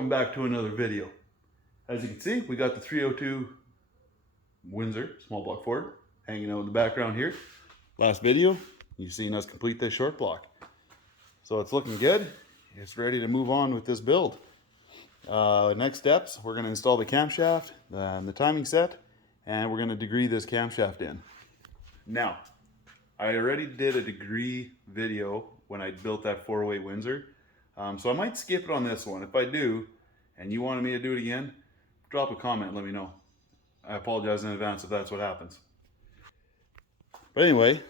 welcome back to another video. As you can see, we got the 302 Windsor small block Ford hanging out in the background here. Last video, you've seen us complete this short block. So it's looking good. It's ready to move on with this build. Next steps, we're going to install the camshaft, the timing set, and we're going to degree this camshaft in. Now, I already did a degree video when I built that 408 Windsor. So I might skip it on this one. If I do, and you wanted me to do it again, drop a comment and let me know. I apologize in advance if that's what happens. But anyway,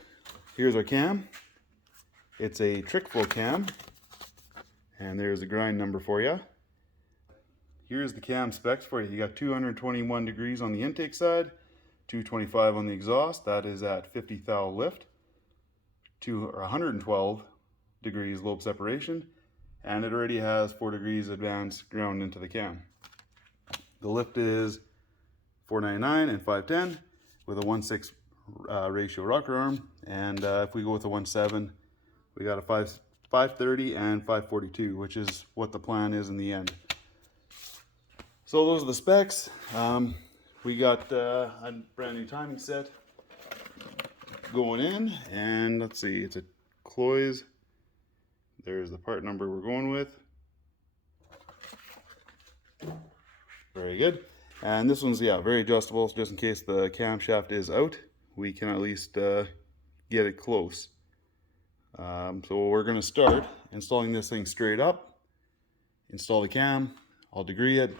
here's our cam. It's a trick flow cam. And there's the grind number for you. Here's the cam specs for you. You got 221 degrees on the intake side, 225 on the exhaust. That is at 50 thou lift. 112 degrees lobe separation. And it already has 4 degrees advanced ground into the cam. The lift is 499 and 510 with a 1:6 ratio rocker arm. And if we go with a 1.7, we got a 530 and 542, which is what the plan is in the end. So those are the specs. We got a brand new timing set going in, and let's see, it's a Cloys. There's the part number we're going with. Very good. And this one's, yeah, very adjustable, so just in case the camshaft is out, we can at least get it close. So we're going to start installing this thing straight up, install the cam, I'll degree it,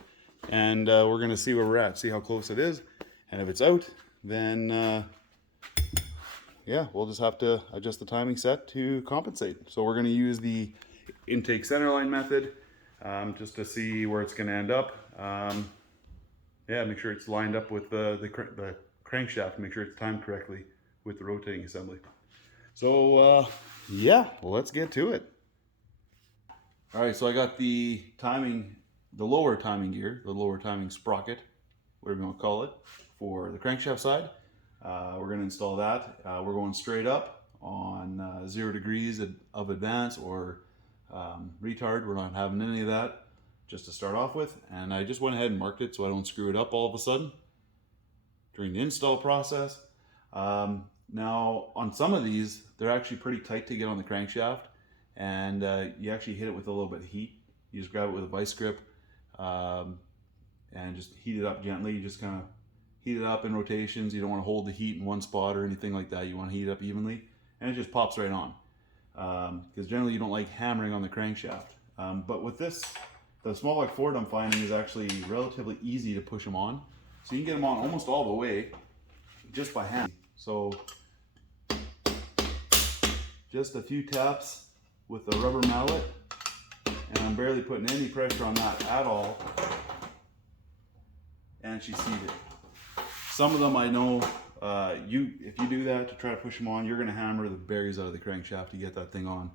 and we're going to see where we're at, see how close it is, and if it's out, then yeah, we'll just have to adjust the timing set to compensate. So we're going to use the intake centerline method just to see where it's going to end up. Yeah, make sure it's lined up with the crankshaft, make sure it's timed correctly with the rotating assembly. So yeah, let's get to it. All right, so I got the timing, the lower timing gear, the lower timing sprocket, whatever you want to call it, for the crankshaft side. We're going to install that. We're going straight up on 0 degrees of advance or retard. We're not having any of that, just to start off with. And I just went ahead and marked it so I don't screw it up all of a sudden during the install process. Now, on some of these, they're actually pretty tight to get on the crankshaft, and you actually hit it with a little bit of heat. You just grab it with a vice grip and just heat it up gently. You just kind of heat it up in rotations. You don't want to hold the heat in one spot or anything like that. You want to heat it up evenly, and it just pops right on. Because generally you don't like hammering on the crankshaft. But with this, the small block Ford I'm finding is actually relatively easy to push them on. So you can get them on almost all the way just by hand. So just a few taps with the rubber mallet, and I'm barely putting any pressure on that at all. And she's seated. Some of them I know, if you do that to try to push them on, you're going to hammer the berries out of the crankshaft to get that thing on.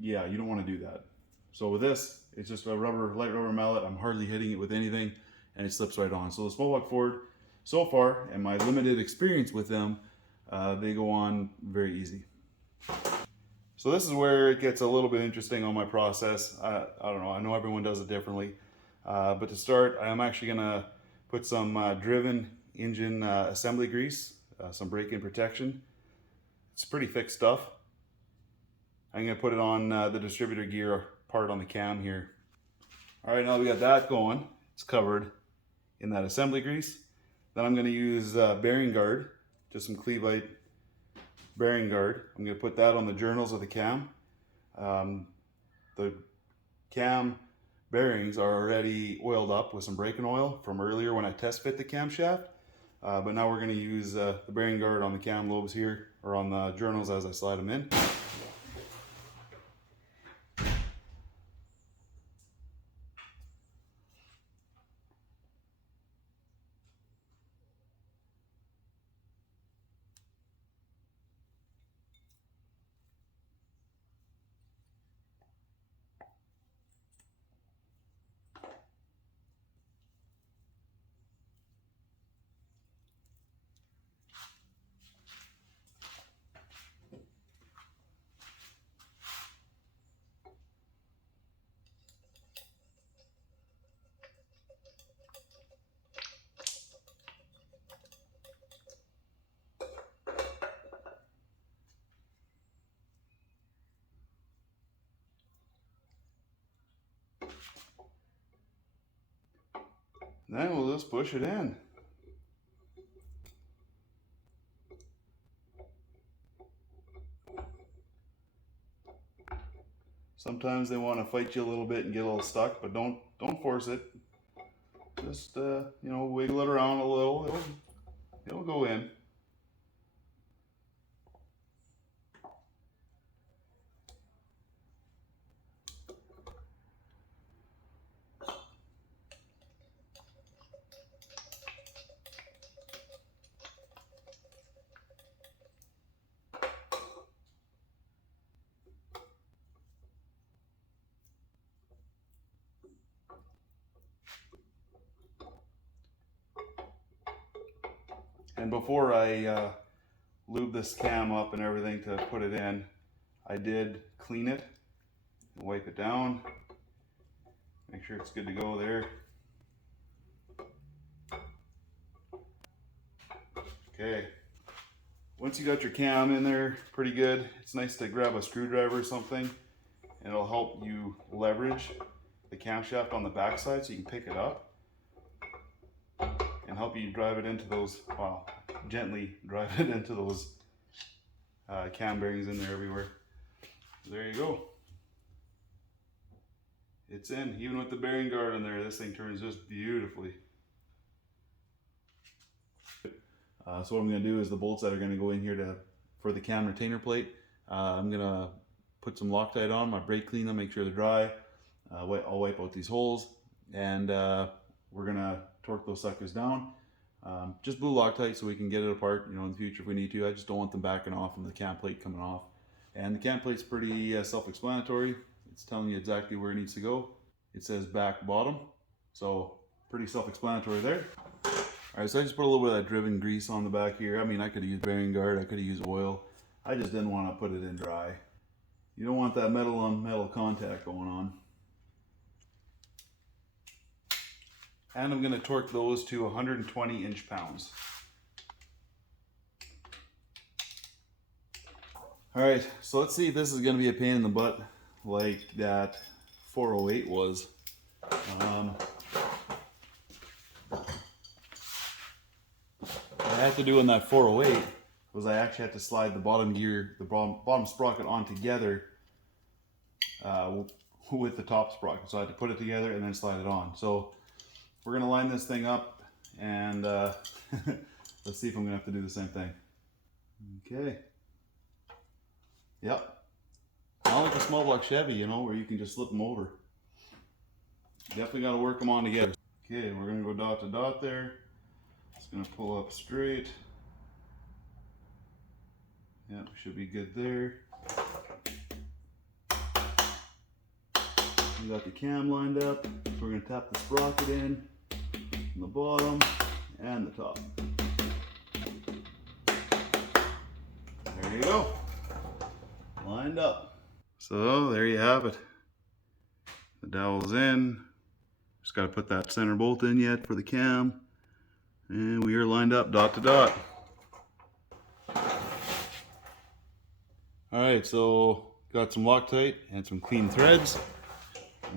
Yeah, you don't want to do that. So with this, it's just a light rubber mallet. I'm hardly hitting it with anything, and it slips right on. So the small block Ford, so far, and my limited experience with them, they go on very easy. So this is where it gets a little bit interesting on my process. I don't know, I know everyone does it differently. But to start, I'm actually going to put some driven engine assembly grease, some break-in protection. It's pretty thick stuff. I'm going to put it on the distributor gear part on the cam here. All right, now we got that going. It's covered in that assembly grease. Then I'm going to use bearing guard, just some Cleveland bearing guard. I'm going to put that on the journals of the cam. The cam bearings are already oiled up with some break-in oil from earlier when I test fit the camshaft. But now we're going to use the bearing guard on the cam lobes here, or on the journals as I slide them in. then we'll just push it in. Sometimes they want to fight you a little bit and get a little stuck, but don't force it. Just you know, wiggle it around a little. It'll go in. And before I lube this cam up and everything to put it in, I did clean it, wipe it down, make sure it's good to go there. Okay, once you got your cam in there pretty good, it's nice to grab a screwdriver or something, and it'll help you leverage the camshaft on the backside so you can pick it up and help you drive it into those, well, gently drive it into those cam bearings in there everywhere. There you go. It's in. Even with the bearing guard in there, this thing turns just beautifully. So what I'm going to do is the bolts that are going to go in here for the cam retainer plate, I'm going to put some Loctite on, my brake clean them, make sure they're dry. I'll wipe out these holes, and we're going to torque those suckers down. Just blue Loctite so we can get it apart, you know, in the future if we need to. I just don't want them backing off and the cam plate coming off. And the cam plate's pretty self-explanatory. It's telling you exactly where it needs to go. It says back bottom, so pretty self-explanatory there. Alright, so I just put a little bit of that driven grease on the back here. I mean, I could have used bearing guard, I could have used oil. I just didn't want to put it in dry. You don't want that metal on metal contact going on. And I'm going to torque those to 120 inch-pounds. Alright, so let's see if this is going to be a pain in the butt like that 408 was. What I had to do in that 408 was I actually had to slide the bottom gear, the bottom sprocket on together with the top sprocket. So I had to put it together and then slide it on. So we're going to line this thing up, and let's see if I'm going to have to do the same thing. Okay. Yep. Not like a small block Chevy, you know, where you can just slip them over. Definitely got to work them on together. Okay, we're going to go dot to dot there. It's going to pull up straight. Yep, should be good there. We got the cam lined up. So we're going to tap the sprocket in from the bottom and the top. There you go. Lined up. So there you have it. The dowel's in. Just got to put that center bolt in yet for the cam. And we are lined up dot to dot. Alright, so got some Loctite and some clean threads.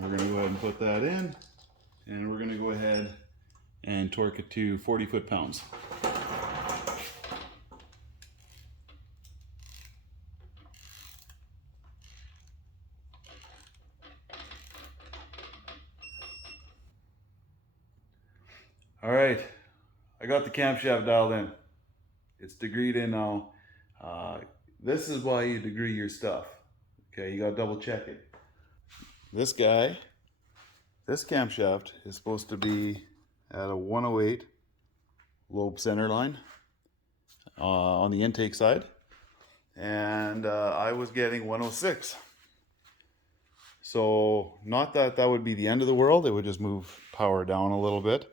We're going to go ahead and put that in. And we're going to go ahead and torque it to 40 foot-pounds. Alright, I got the camshaft dialed in. It's degreed in now. This is why you degree your stuff. Okay, you gotta double check it. This guy, this camshaft is supposed to be at a 108 lobe center line on the intake side. And I was getting 106. So not that that would be the end of the world, it would just move power down a little bit.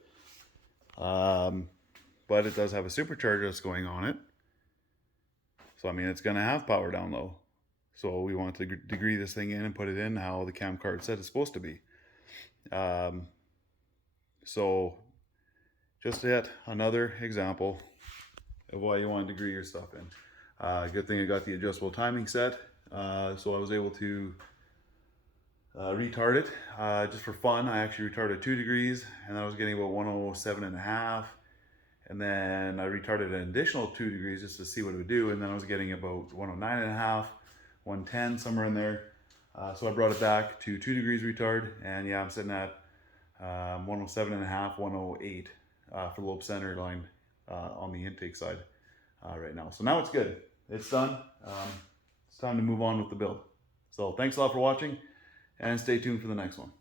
But it does have a supercharger that's going on it. So I mean, it's going to have power down low. So we want to degree this thing in and put it in how the cam card said it's supposed to be. So just yet another example of why you want to degree your stuff in. Good thing I got the adjustable timing set. So I was able to retard it just for fun. I actually retarded 2 degrees, and I was getting about 107.5. And then I retarded an additional 2 degrees just to see what it would do, and then I was getting about 109.5, 110, somewhere in there. So I brought it back to 2 degrees retard, and yeah, I'm sitting at 107.5, 108 for the lobe center line on the intake side right now. So now it's good. It's done. It's time to move on with the build. So thanks a lot for watching, and stay tuned for the next one.